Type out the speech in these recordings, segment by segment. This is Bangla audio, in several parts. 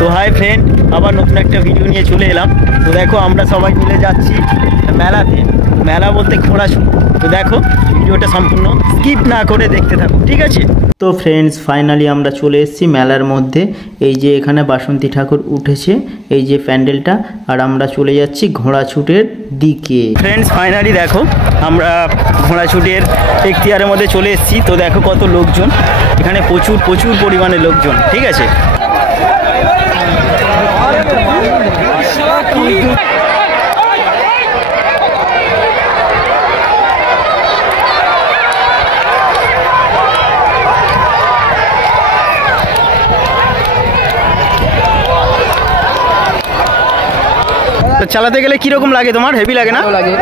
তো হাই ফ্রেন্ড, আবার নতুন একটা ভিডিও নিয়ে চলে এলাম। তো দেখো আমরা সবাই মিলে যাচ্ছি মেলাতে, মেলা বলতে ঘোড়াছুট। তো দেখো ভিডিওটা সম্পূর্ণ স্কিপ না করে দেখতে থাকো, ঠিক আছে? তো ফ্রেন্ডস, ফাইনালি আমরা চলে এসেছি মেলার মধ্যে। এই যে এখানে বাসন্তী ঠাকুর উঠেছে, এই যে প্যান্ডেলটা, আর আমরা চলে যাচ্ছি ঘোড়াছুটের দিকে। ফ্রেন্ডস ফাইনালি দেখো আমরা ঘোড়াছুটের এখতিয়ারের মধ্যে চলে এসেছি। তো দেখো কত লোকজন, এখানে প্রচুর প্রচুর পরিমাণে লোকজন, ঠিক আছে? তো চালাতে গেলে কিরকম লাগে তোমার? হেভি লাগে না?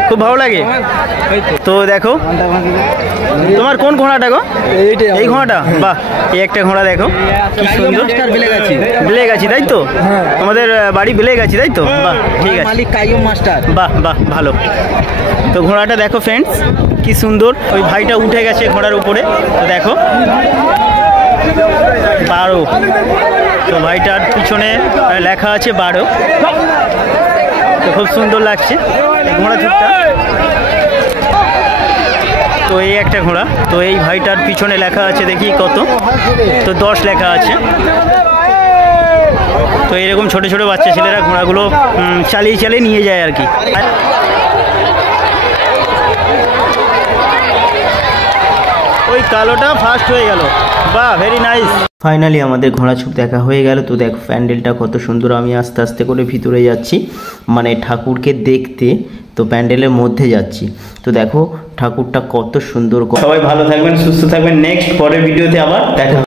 খুব ভালো লাগে। তো দেখো তোমার কোন ঘোড়াটা গো? এই ঘোড়াটা? বাহ, এই একটা ঘোড়া দেখো কি সুন্দর। বেলেগাছি তাই তো? আমাদের বাড়ি বেলেগাছি তাই তো? বাহ, ঠিক আছে, মালিক কাইয়ুম মাস্টার। বাহ বাহ, ভালো। তো ঘোড়াটা দেখো ফ্রেন্ডস কি সুন্দর। ওই ভাইটা উঠে গেছে ঘোড়ার উপরে, তো দেখো 12। তো ভাইটার পিছনে লেখা আছে 12। তো খুব সুন্দর লাগছে ঘোড়া ছুটটা। তো এই একটা ঘোড়া, তো এই ভাইটার পিছনে লেখা আছে দেখি কত, তো 10 লেখা আছে। তো এরকম ছোট ছোট বাচ্চা ছেলেরা ঘোড়াগুলো চালিয়ে চালিয়ে নিয়ে যায় আর কি। ওই কালোটা ফার্স্ট হয়ে গেল, বাহ, ভেরি নাইস। ফাইনালি আমাদের ঘোড়াছুট দেখা হয়ে গেল। তো দেখো প্যান্ডেলটা কত সুন্দর। আমি আস্তে আস্তে করে ভিতরে যাচ্ছি, মানে ঠাকুরকে দেখতে। তো প্যান্ডেলের মধ্যে যাচ্ছি। তো দেখো ঠাকুরটা কত সুন্দর। সবাই ভালো থাকবেন, সুস্থ থাকবেন। নেক্সট পরের ভিডিওতে আবার দেখা।